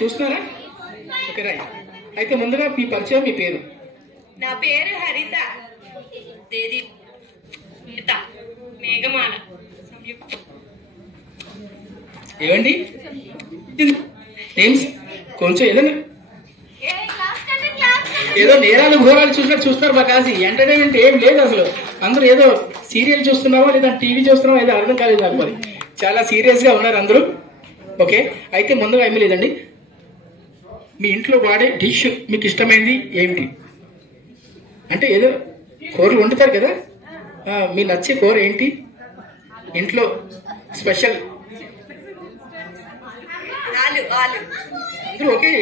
చూస్తున్నారా? Okay right. అయితే ముందుగా మీ పరిచయం, మీ పేరు. నా పేరు హరిత దేది మేఘమాల సంయుక్త. ఏమండి కొంచెం ఏదో నేరాలు ఘోరాలు చూసినట్టు చూస్తున్నారు మా కాసి. ఎంటర్టైన్మెంట్ ఏం లేదు అసలు. అందరూ ఏదో సీరియల్ చూస్తున్నావా లేదా టీవీ చూస్తున్నావా ఏదో అర్థం కాలేదు నాకు. మరి చాలా సీరియస్ గా ఉన్నారు అందరూ. ఓకే, అయితే ముందుగా ఏమీ లేదండి, మీ ఇంట్లో వాడే డిష్ మీకు ఇష్టమైంది ఏమిటి? అంటే ఏదో కూరలు వండుతారు కదా, మీ నచ్చే కూర ఏంటి? ఇంట్లో స్పెషల్ అందరూ ఓకే.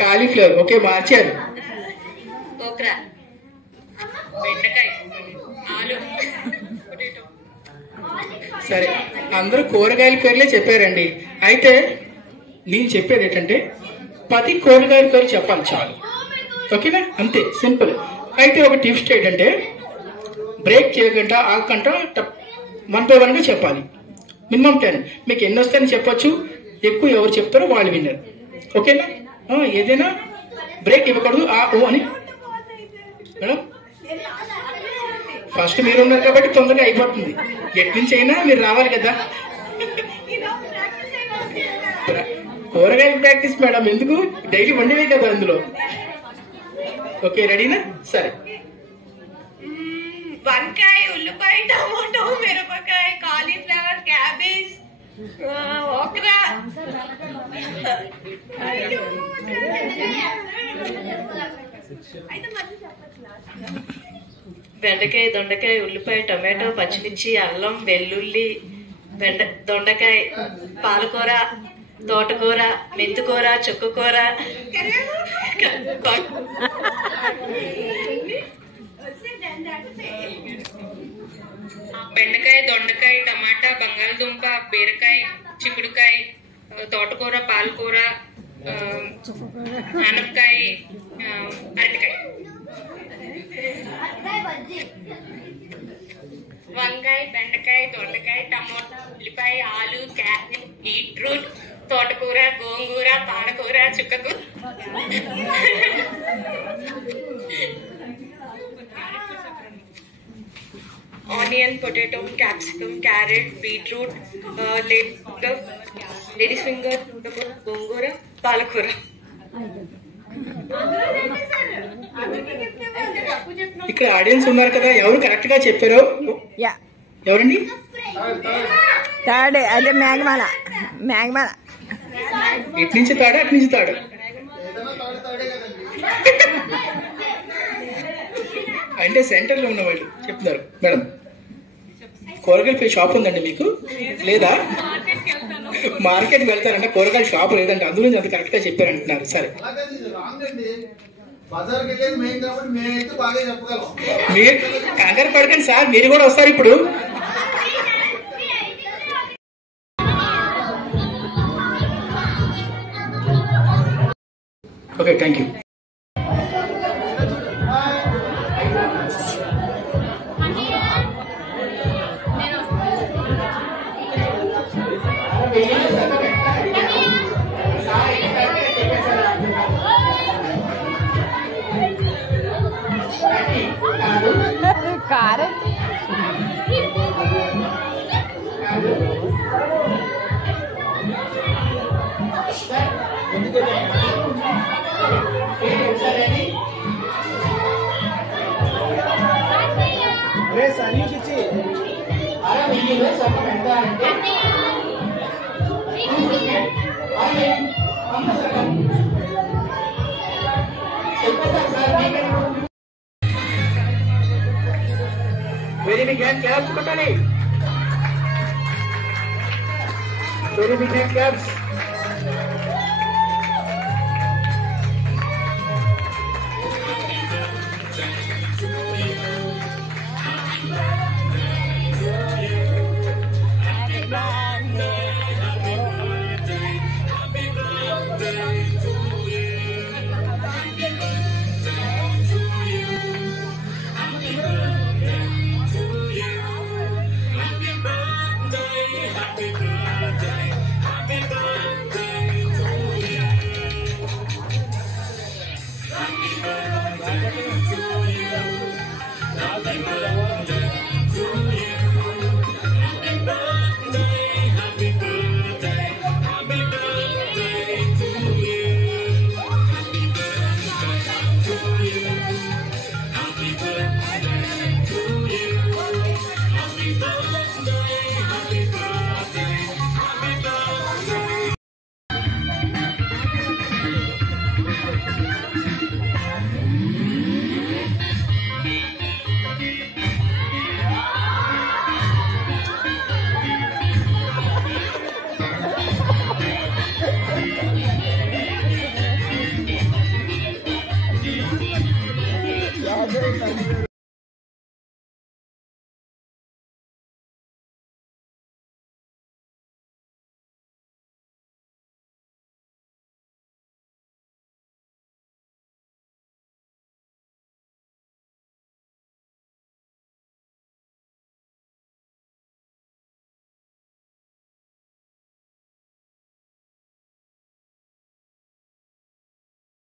కాలీఫ్లవర్ ఓకే, మార్చారు. సరే, అందరూ కూరగాయల పేర్లే చెప్పారండి. అయితే నేను చెప్పేది ఏంటంటే 10 కూరగాయల పేర్లు చెప్పాలి చాలు. ఓకేనా? అంతే, సింపుల్. అయితే ఒక టిప్స్ ఏంటంటే బ్రేక్ చేయకుండా ఆగకుండా 1 by 1 గా చెప్పాలి. మినిమం 10. మీకు ఎన్ని వస్తాయని చెప్పొచ్చు. ఎక్కువ ఎవరు చెప్తారో వాళ్ళు విన్నారు. ఓకేనా? ఏదైనా బ్రేక్ ఇవ్వకూడదు. ఓ అని మేడం ఫస్ట్ మీరు ఉన్నారు కాబట్టి తొందరగా అయిపోతుంది. ఎట్ నుంచి అయినా మీరు రావాలి కదా. కూరగాయల ప్రాక్టీస్ మేడం ఎందుకు, డైలీ వండివే కదా అందులో. ఓకే, రెడీనా? సరే. వంకాయ, ఉల్లిపాయ, టమాటో, మిరపకాయ, కాలీఫ్లవర్, క్యాబేజ్, ఓక్రా, బెండకాయ, దొండకాయ, ఉల్లిపాయ, టమాటో, పచ్చిమిర్చి, అల్లం, వెల్లుల్లి, దొండకాయ, పాలకూర, తోటకూర, మెంతికూర, చుక్కకూర, బెండకాయ, దొండకాయ, టమాటా, బంగాళదుంప, బీరకాయ, చిక్కుడుకాయ, తోటకూర, పాలకూర, ఆనపకాయ, అరటికాయ. వంకాయ, బెండకాయ, దొండకాయ, టమాటా, ఉల్లిపాయ, ఆలు, క్యారెట్, బీట్రూట్, తోటకూర, గోంగూర, పాలకూర, చుక్కకూర, onion, potato, capsicum, carrot, beetroot, ladies finger, గోంగూర, పాలకూర. ఇక్కడ ఆడియన్స్ ఉన్నారు కదా, ఎవరు కరెక్ట్ గా చెప్పారు? ఎవరండి? తాడే, అదే మేఘమాల. మేఘమాల ఇటు నుంచి తాడు, అటు నుంచి తాడు. అంటే సెంటర్ లో ఉన్న వాళ్ళు చెప్తున్నారు. మేడం, కూరగాయల షాప్ ఉందండి మీకు? లేదా? మార్కెట్కి వెళ్తారంటే కూరగాయల షాప్ లేదంటే అందులో అంత కరెక్ట్ గా చెప్పారంటున్నారు. సరే, మీరు కంగారు పడకండి సార్, మీరు కూడా వస్తారు ఇప్పుడు. Okay, thank you. Very big hand claps, Kotali. Very big hand claps.